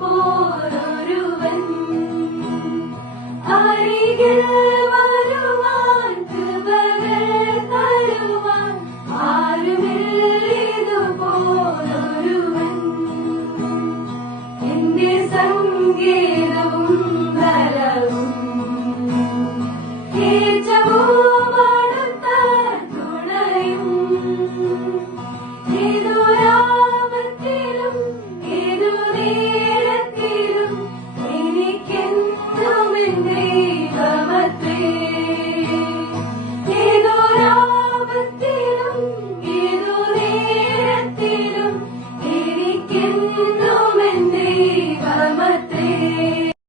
പോരൊരുവൻ അരികിൽ